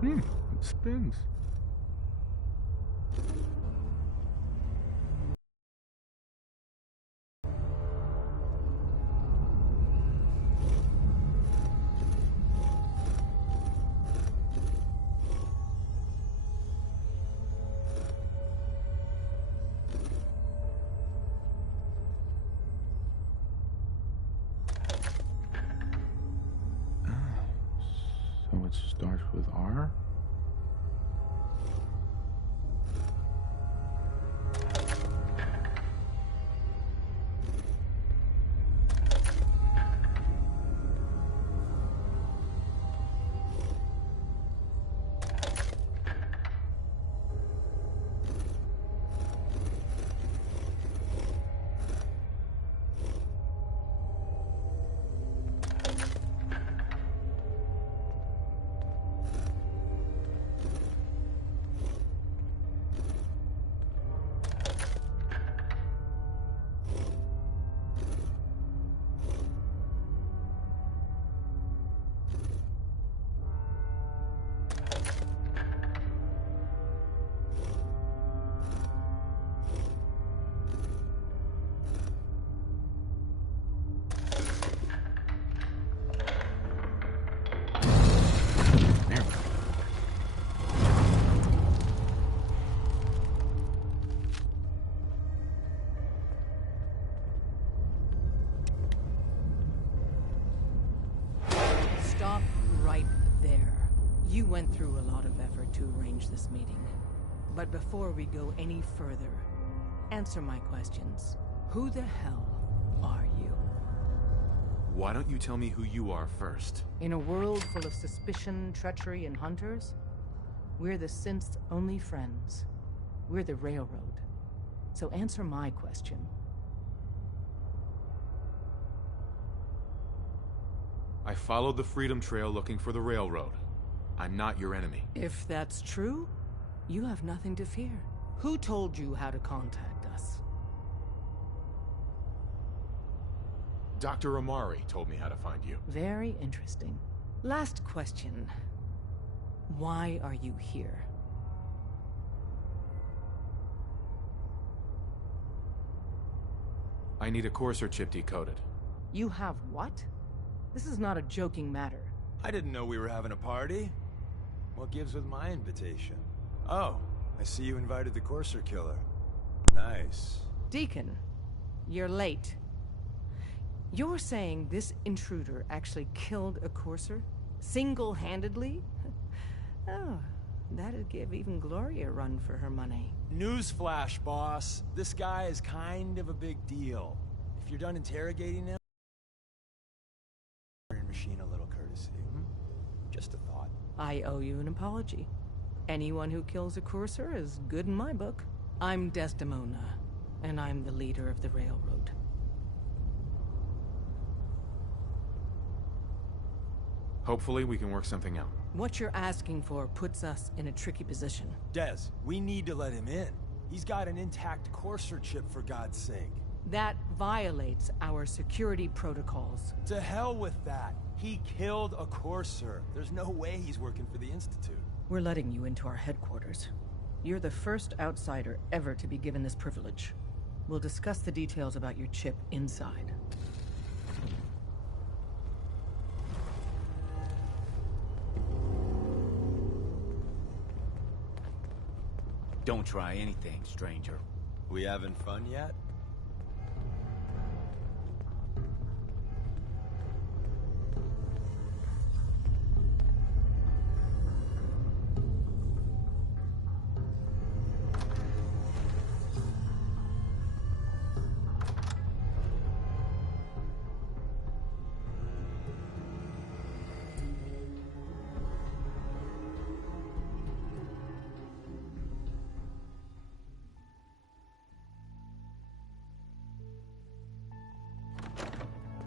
It spins. So it starts with R? Stop right there. You went through a lot of effort to arrange this meeting. But before we go any further, answer my questions. Who the hell are you? Why don't you tell me who you are first? In a world full of suspicion, treachery, and hunters, we're the synth's only friends. We're the Railroad. So answer my question. I followed the Freedom Trail looking for the Railroad. I'm not your enemy. If that's true, you have nothing to fear. Who told you how to contact us? Dr. Amari told me how to find you. Very interesting. Last question. Why are you here? I need a Courser chip decoded. You have what? This is not a joking matter. I didn't know we were having a party. What gives with my invitation? Oh, I see you invited the Courser killer. Nice. Deacon, you're late. You're saying this intruder actually killed a Courser? Single-handedly? Oh, that'd give even Gloria a run for her money. Newsflash, boss. This guy is kind of a big deal. If you're done interrogating him, machine a little courtesy. Just a thought. I owe you an apology. Anyone who kills a Courser is good in my book. I'm Desdemona, and I'm the leader of the Railroad. Hopefully we can work something out. What you're asking for puts us in a tricky position. Des, we need to let him in. He's got an intact Courser chip, for God's sake. That violates our security protocols. To hell with that. He killed a Courser. There's no way he's working for the Institute. We're letting you into our headquarters. You're the first outsider ever to be given this privilege. We'll discuss the details about your chip inside. Don't try anything, stranger. We having fun yet?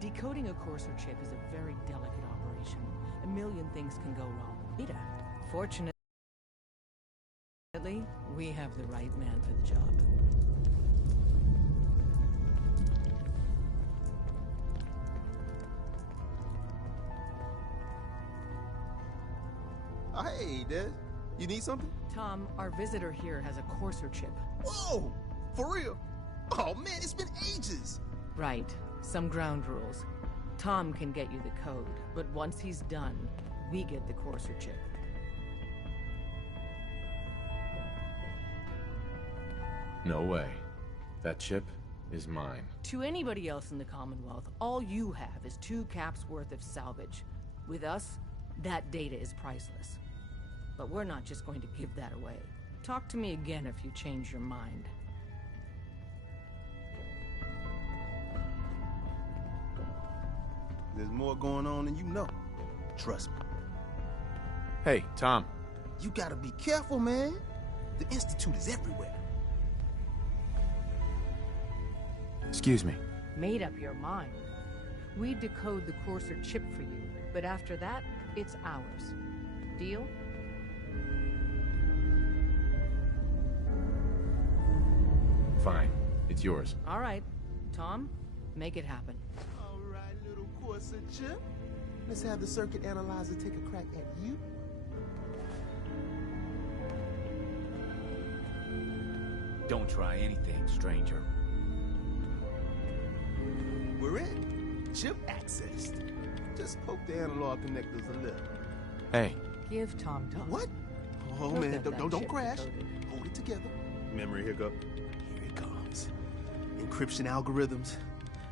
Decoding a Courser chip is a very delicate operation. A million things can go wrong. Rita, fortunately, we have the right man for the job. Hey, Des. You need something? Tom, our visitor here has a courser chip. Whoa! For real? Oh, man, it's been ages. Right. Some ground rules. Tom can get you the code, but once he's done, we get the courser chip. No way. That chip is mine. To anybody else in the Commonwealth, all you have is 2 caps worth of salvage. With us, that data is priceless. But we're not just going to give that away. Talk to me again if you change your mind. There's more going on than you know. Trust me. Hey, Tom. You gotta be careful, man. The Institute is everywhere. Excuse me. Made up your mind. We decode the courser chip for you, but after that, it's ours. Deal? Fine. It's yours. All right. Tom, make it happen. All right, little courser chip. Let's have the circuit analyzer take a crack at you. Don't try anything, stranger. We're in. Chip accessed. Just poke the analog connectors a little. Hey. Give Tom time. What? Oh, He'll man, get that don't chip crash. decoded. Hold it together. Memory hiccup. Here it comes. Encryption algorithms.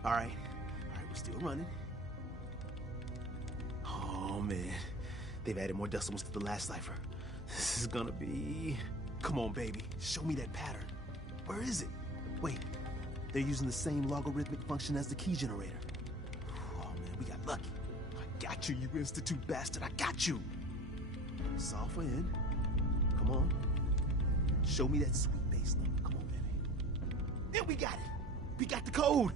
All right, we're still running. Oh, man. They've added more decimals to the last cipher. This is gonna be... Come on, baby. Show me that pattern. Where is it? Wait. They're using the same logarithmic function as the key generator. Oh, man, we got lucky. I got you, you Institute bastard. I got you. Solve for N. Come on. Show me that sweet bass number. Come on, baby. Then we got it. We got the code.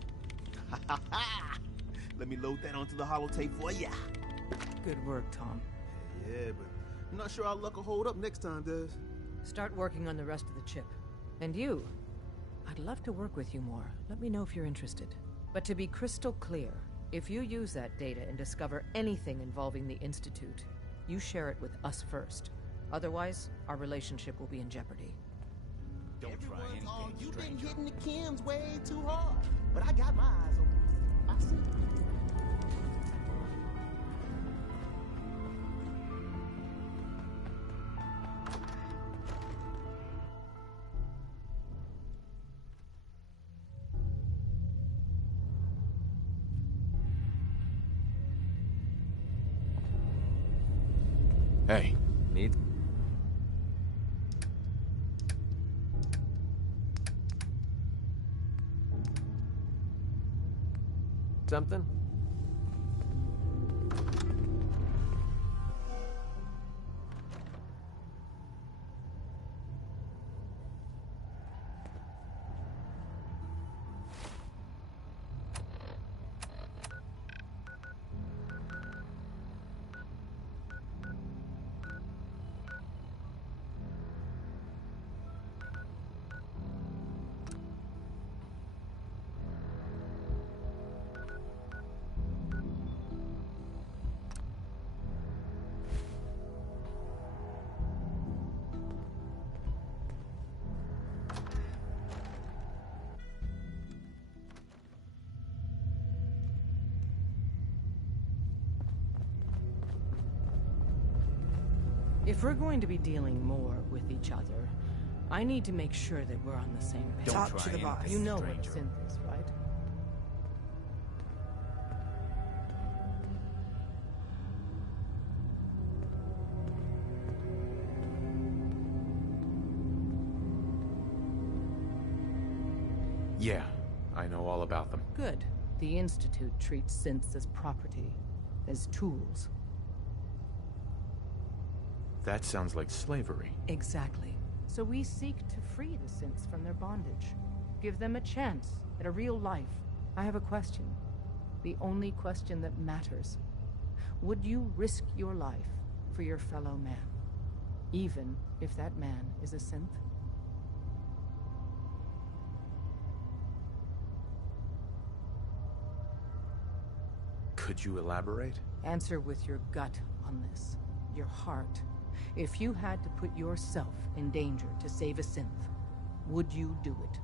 Let me load that onto the holotape for ya. Good work, Tom. Yeah, but I'm not sure our luck will hold up next time, Des. Start working on the rest of the chip. And you, I'd love to work with you more. Let me know if you're interested. But to be crystal clear, if you use that data and discover anything involving the Institute, you share it with us first. Otherwise, our relationship will be in jeopardy. Don't try anything, You've been stranger. hitting the chems way too hard. But I got my eyes open. I see. Hey. Need? Something? If we're going to be dealing more with each other, I need to make sure that we're on the same page. Don't Talk try to the boss. anything, You know what a stranger. synth is, right? Yeah, I know all about them. Good. The Institute treats synths as property, as tools. That sounds like slavery. Exactly. So we seek to free the synths from their bondage. Give them a chance at a real life. I have a question. The only question that matters. Would you risk your life for your fellow man? Even if that man is a synth? Could you elaborate? Answer with your gut on this. Your heart. If you had to put yourself in danger to save a synth, would you do it?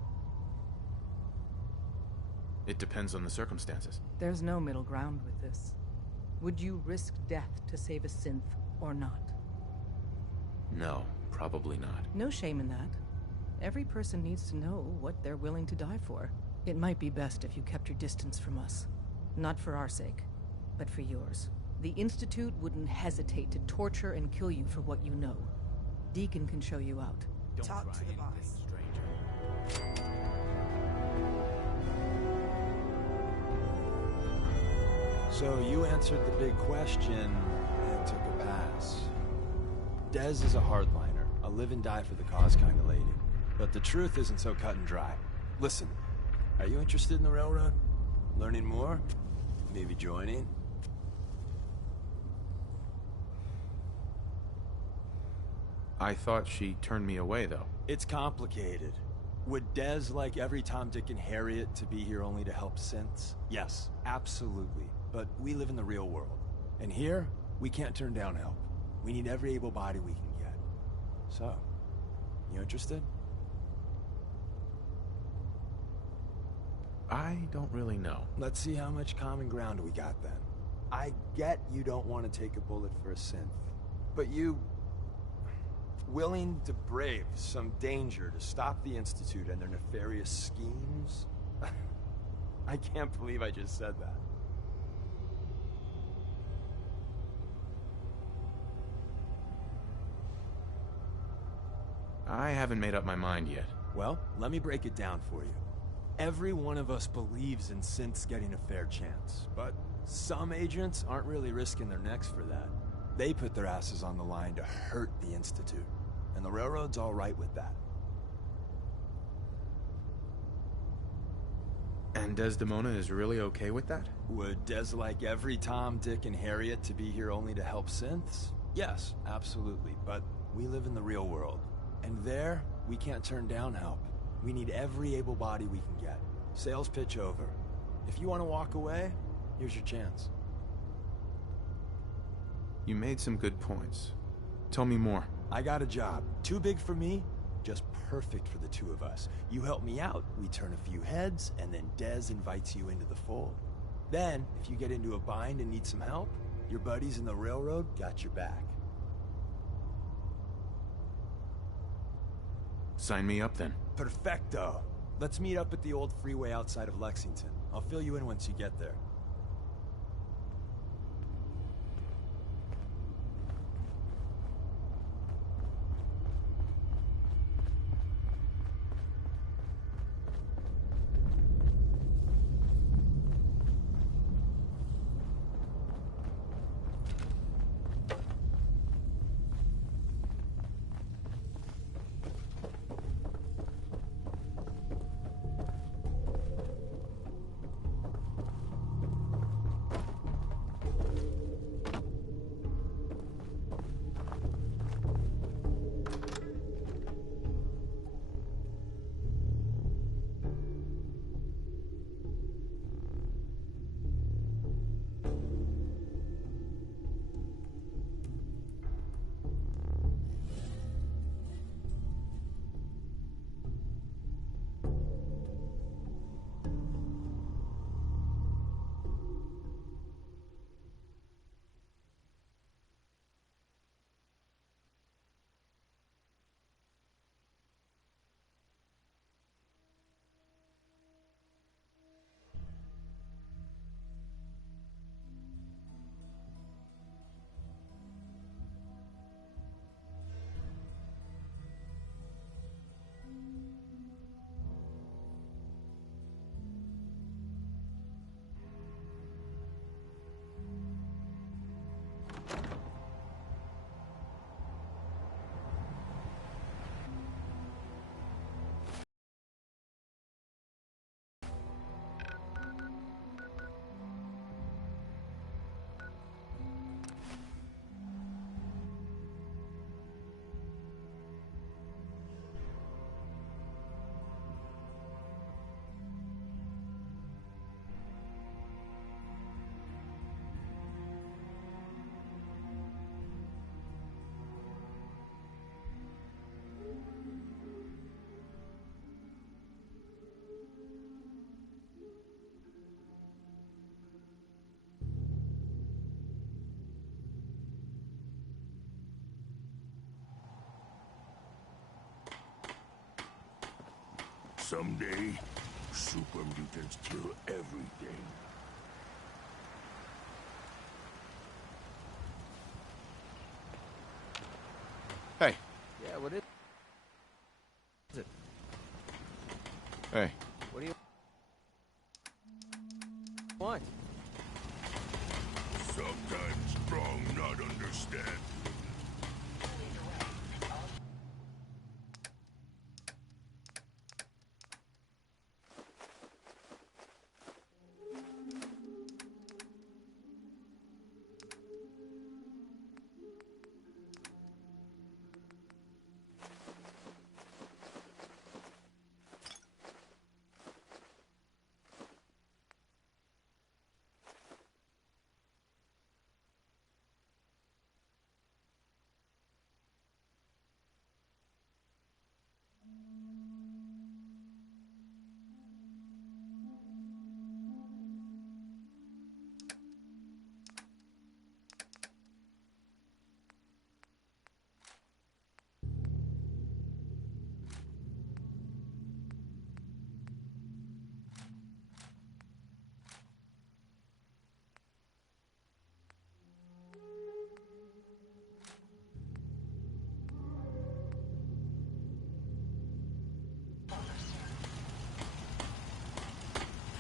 It depends on the circumstances. There's no middle ground with this. Would you risk death to save a synth or not? No, probably not. No shame in that. Every person needs to know what they're willing to die for. It might be best if you kept your distance from us. Not for our sake, but for yours. The Institute wouldn't hesitate to torture and kill you for what you know. Deacon can show you out. Don't Talk try to the anything, boss. stranger. So you answered the big question and took a pass. Dez is a hardliner, a live and die for the cause kind of lady. But the truth isn't so cut and dry. Listen, are you interested in the railroad? Learning more? Maybe joining? I thought she turned me away, though. It's complicated. Would Dez like every Tom, Dick, and Harriet to be here only to help synths? Yes, absolutely. But we live in the real world. And here, we can't turn down help. We need every able body we can get. So, you interested? I don't really know. Let's see how much common ground we got then. I get you don't want to take a bullet for a synth, but you... willing to brave some danger to stop the Institute and their nefarious schemes? I can't believe I just said that. I haven't made up my mind yet. Well, let me break it down for you. Every one of us believes in synths getting a fair chance, but some agents aren't really risking their necks for that. They put their asses on the line to hurt the Institute, and the Railroad's all right with that. And Desdemona is really okay with that? Would Des like every Tom, Dick, and Harriet to be here only to help synths? Yes, absolutely, but we live in the real world. And there, we can't turn down help. We need every able body we can get. Sales pitch over. If you want to walk away, here's your chance. You made some good points. Tell me more. I got a job. Too big for me, just perfect for the two of us. You help me out, we turn a few heads, and then Dez invites you into the fold. Then, if you get into a bind and need some help, your buddies in the Railroad got your back. Sign me up then. Perfecto. Let's meet up at the old freeway outside of Lexington. I'll fill you in once you get there. Someday, super mutants kill everything. Hey. Yeah, what is it? Hey. What do you want? Sometimes strong not understand.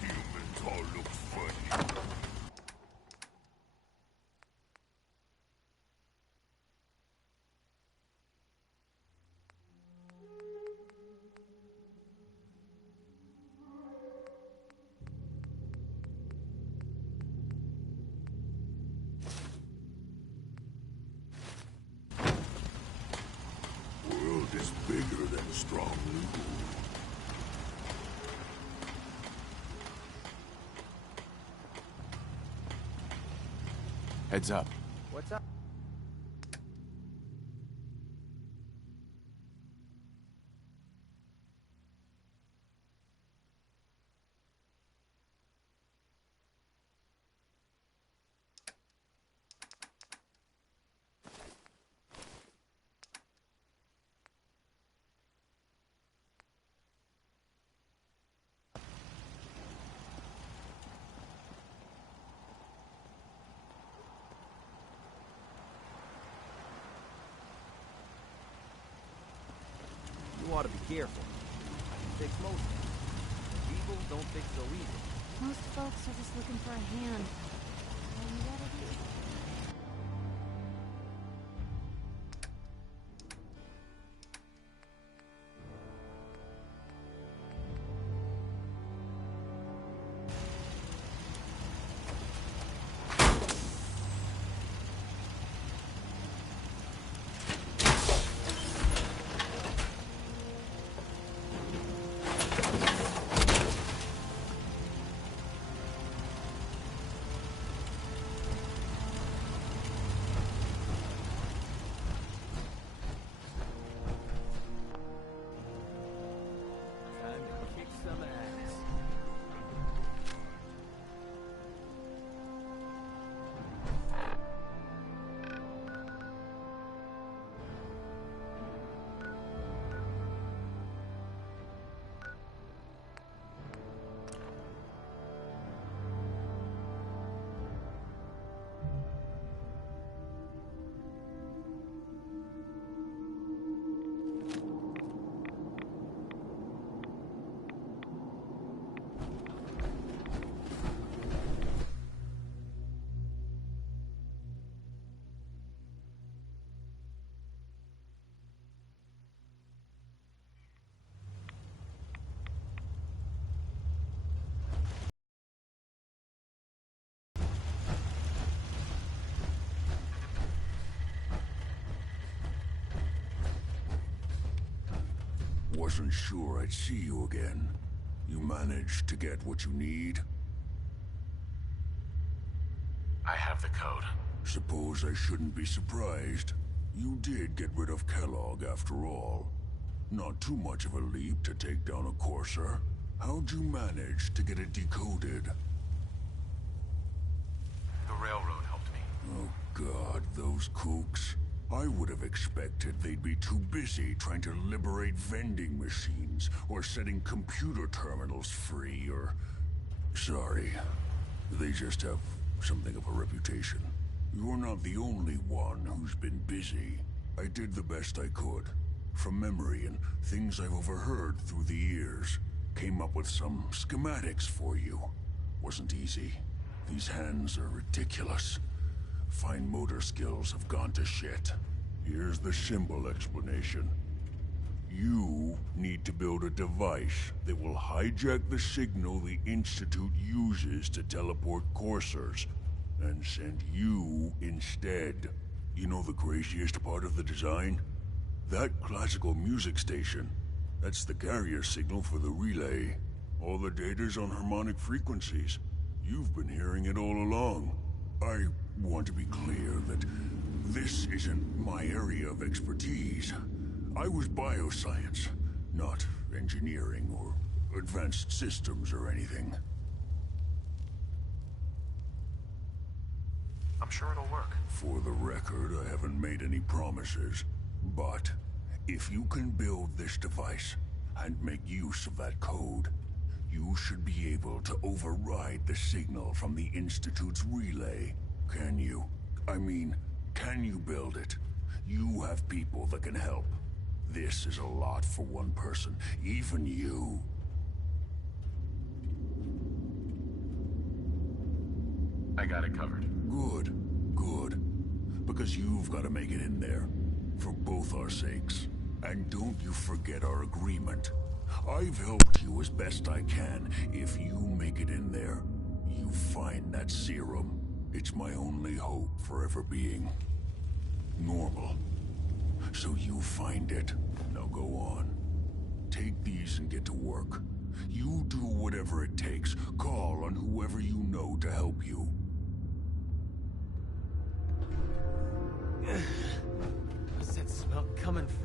Humans all look funny. World is bigger than strong new. Heads up. What's up? You ought to be careful. I can fix most things. Evil don't fix so easy. Most folks are just looking for a hand. All you gotta do. Time to kick some ass. Wasn't sure I'd see you again. You managed to get what you need? I have the code. Suppose I shouldn't be surprised. You did get rid of Kellogg after all. Not too much of a leap to take down a Courser. How'd you manage to get it decoded? The railroad helped me. Oh God, those kooks. I would have expected they'd be too busy trying to liberate vending machines or setting computer terminals free or... Sorry. They just have something of a reputation. You're not the only one who's been busy. I did the best I could. From memory and things I've overheard through the years. Came up with some schematics for you. Wasn't easy. These hands are ridiculous. Fine motor skills have gone to shit. Here's the simple explanation. You need to build a device that will hijack the signal the Institute uses to teleport coursers, and send you instead. You know the craziest part of the design? That classical music station. That's the carrier signal for the relay. All the data's on harmonic frequencies. You've been hearing it all along. I want to be clear that this isn't my area of expertise. I was bioscience, not engineering or advanced systems or anything. I'm sure it'll work. For the record, I haven't made any promises, but if you can build this device and make use of that code, you should be able to override the signal from the Institute's relay. Can you? I mean, can you build it? You have people that can help. This is a lot for one person, even you. I got it covered. Good, good. Because you've got to make it in there. For both our sakes. And don't you forget our agreement. I've helped you as best I can. If you make it in there, you find that serum. It's my only hope for ever being normal. So you find it. Now go on. Take these and get to work. You do whatever it takes. Call on whoever you know to help you. Where's that smell coming from?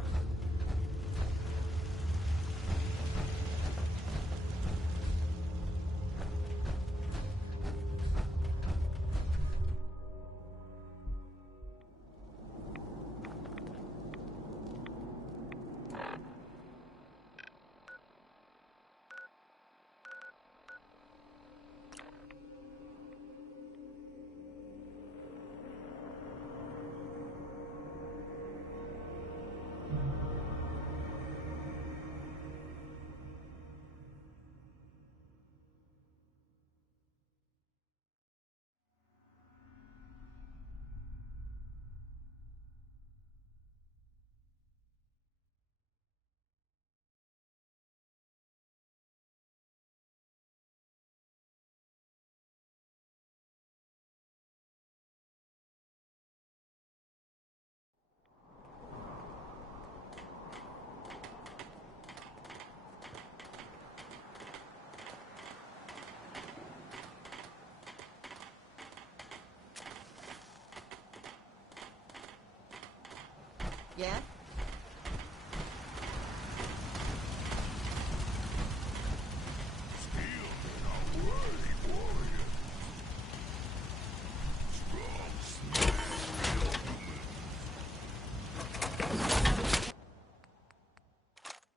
Yeah?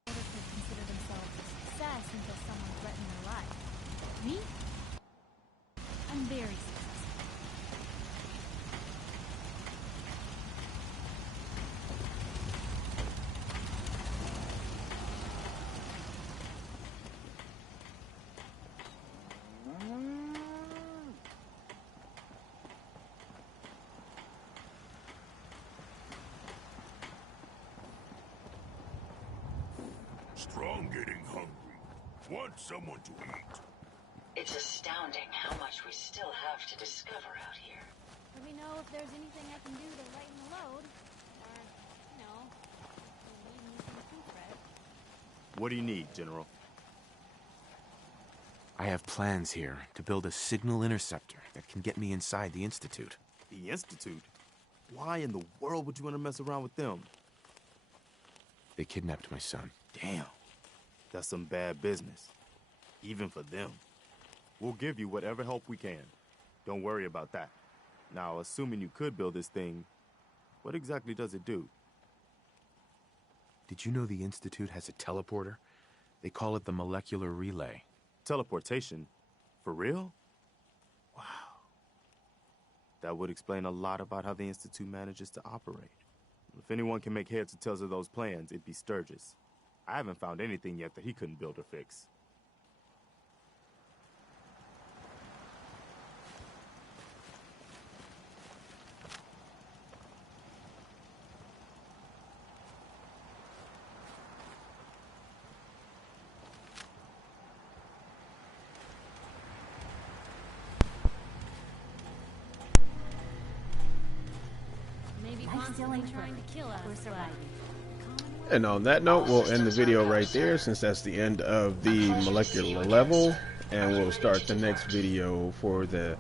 Consider themselves a success until someone threatened their life. Me? I'm very successful. Strong getting hungry. Want someone to eat. It's astounding how much we still have to discover out here. Do we know if there's anything I can do to lighten the load? Or, you know, leave me some food bread? What do you need, General? I have plans here to build a signal interceptor that can get me inside the Institute. The Institute? Why in the world would you want to mess around with them? They kidnapped my son. Damn. That's some bad business. Even for them. We'll give you whatever help we can. Don't worry about that. Now, assuming you could build this thing, What exactly does it do? Did you know the Institute has a teleporter? They call it the molecular relay. Teleportation? For real? Wow. That would explain a lot about how the Institute manages to operate. If anyone can make heads or tails of those plans, it'd be Sturgis. I haven't found anything yet that he couldn't build or fix. Maybe constantly trying to kill us. We're surviving. And on that note, we'll end the video right there, since that's the end of the molecular level, and we'll start the next video for the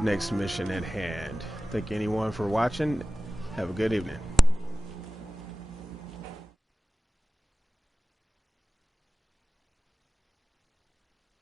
next mission at hand. Thank anyone for watching. Have a good evening.